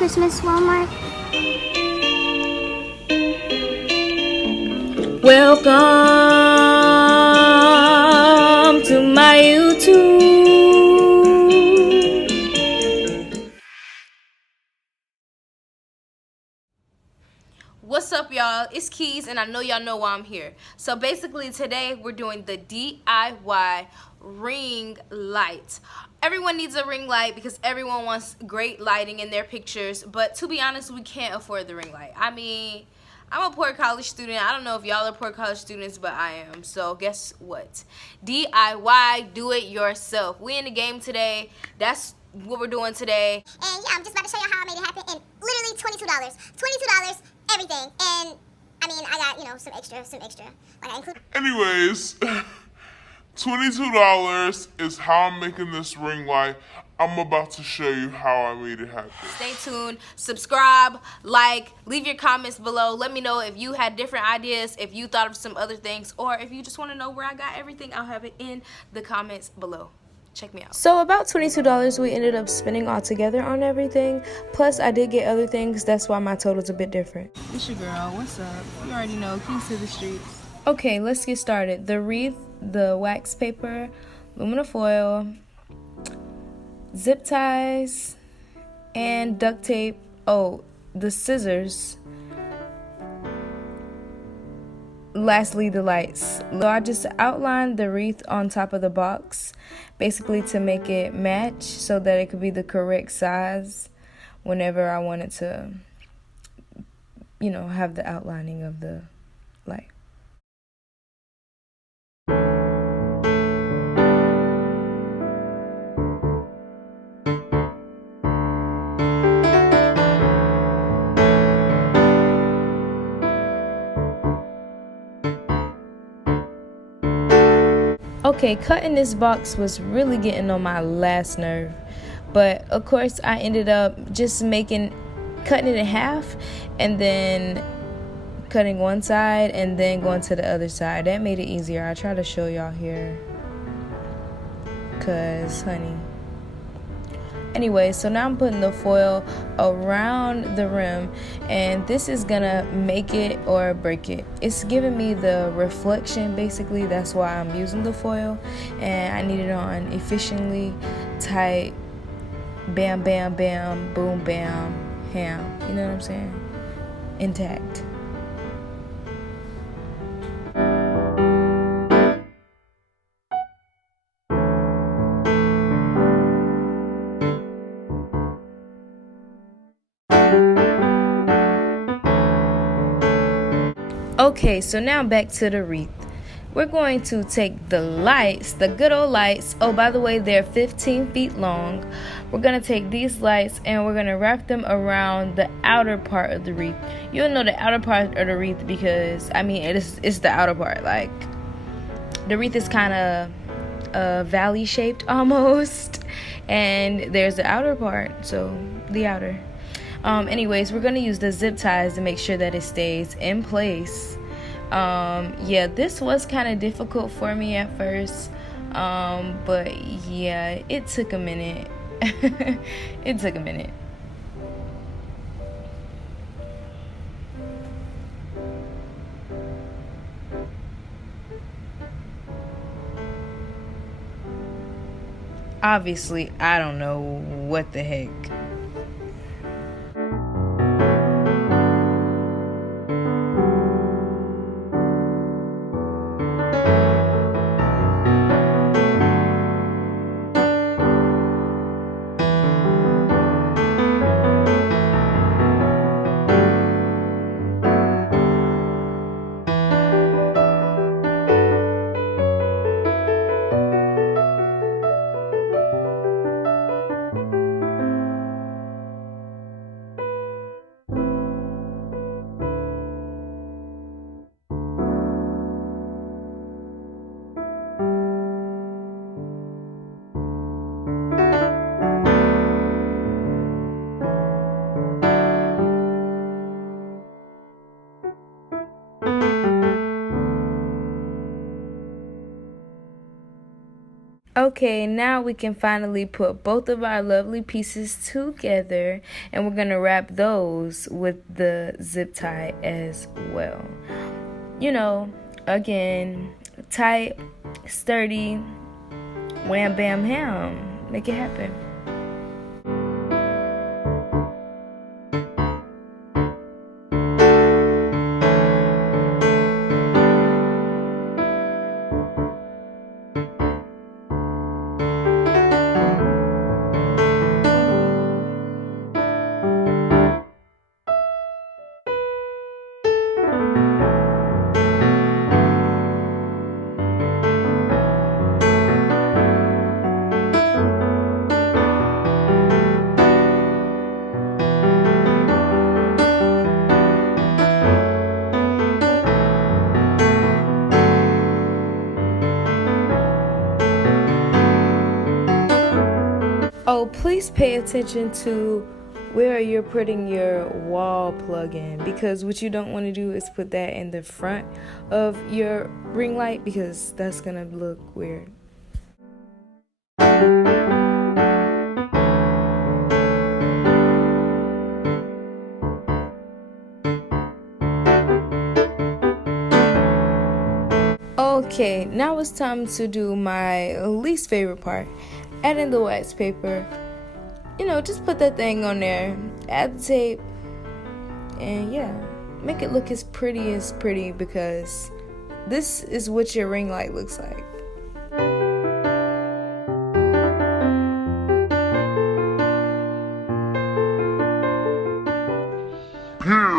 Christmas Walmart. Welcome to my YouTube. What's up, y'all? It's Keys, and I know y'all know why I'm here. So basically today we're doing the DIY ring light. Everyone needs a ring light because everyone wants great lighting in their pictures, but to be honest, we can't afford the ring light. I mean, I'm a poor college student. I don't know if y'all are poor college students, but I am. So guess what? DIY, do it yourself. We in the game today. That's what we're doing today. And yeah, I'm just about to show you how I made it happen in literally $22. $22, everything. And I mean, I got, some extra. Like I include. Anyways, $22 is how I'm making this ring light. I'm about to show you how I made it happen. Stay tuned, subscribe, like, leave your comments below. Let me know if you had different ideas, if you thought of some other things, or if you just want to know where I got everything, I'll have it in the comments below. Check me out. So about $22 we ended up spending all together on everything. Plus I did get other things. That's why my total's a bit different. It's your girl. What's up? You already know. Keys to the streets. Okay, let's get started. The wreath, the wax paper, aluminum foil, zip ties, and duct tape. Oh, the scissors. Lastly, the lights. So I just outlined the wreath on top of the box, basically to make it match so that it could be the correct size whenever I wanted to, have the outlining of the light. Okay, cutting this box was really getting on my last nerve, but of course I ended up just cutting it in half and then cutting one side and then going to the other side. That made it easier. I try to show y'all here cause honey. Anyway, so now I'm putting the foil around the rim, and this is gonna make it or break it. It's giving me the reflection, basically. That's why I'm using the foil, and I need it on efficiently, tight, bam, bam, bam, boom, bam, ham. You know what I'm saying? Intact. Okay, so now back to the wreath. We're going to take the lights, the good old lights. Oh, by the way, they're 15 feet long. We're going to take these lights and we're going to wrap them around the outer part of the wreath. You'll know the outer part of the wreath because, I mean, it's the outer part. Like, the wreath is kind of valley shaped almost. And there's the outer part, so the outer. Anyways, we're going to use the zip ties to make sure that it stays in place. Yeah, this was kind of difficult for me at first, but yeah, it took a minute. It took a minute. Obviously, I don't know what the heck. Okay, now we can finally put both of our lovely pieces together, and we're gonna wrap those with the zip tie as well. You know, again, tight, sturdy, wham bam ham. Make it happen. Oh, please pay attention to where you're putting your wall plug in, because what you don't want to do is put that in the front of your ring light, because that's gonna look weird. Okay, now it's time to do my least favorite part, adding the wax paper. You know, just put that thing on there, add the tape, and yeah, make it look as pretty, because this is what your ring light looks like. Period.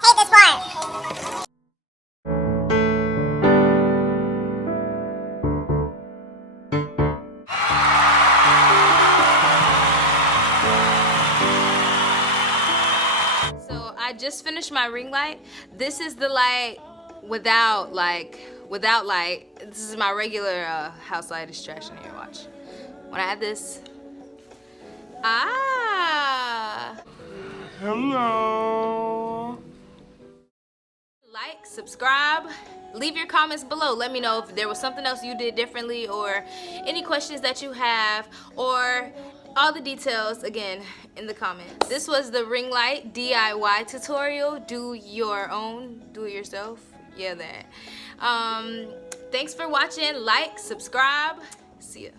Hate this part. So I just finished my ring light. This is the light without light. This is my regular house light distraction here. Watch. When I add this, Hello. like, subscribe, leave your comments below. Let me know if there was something else you did differently, or any questions that you have, or all the details again in the comments. This was the ring light DIY tutorial. Do your own, do it yourself. Yeah, that. Thanks for watching. Like, subscribe. See ya.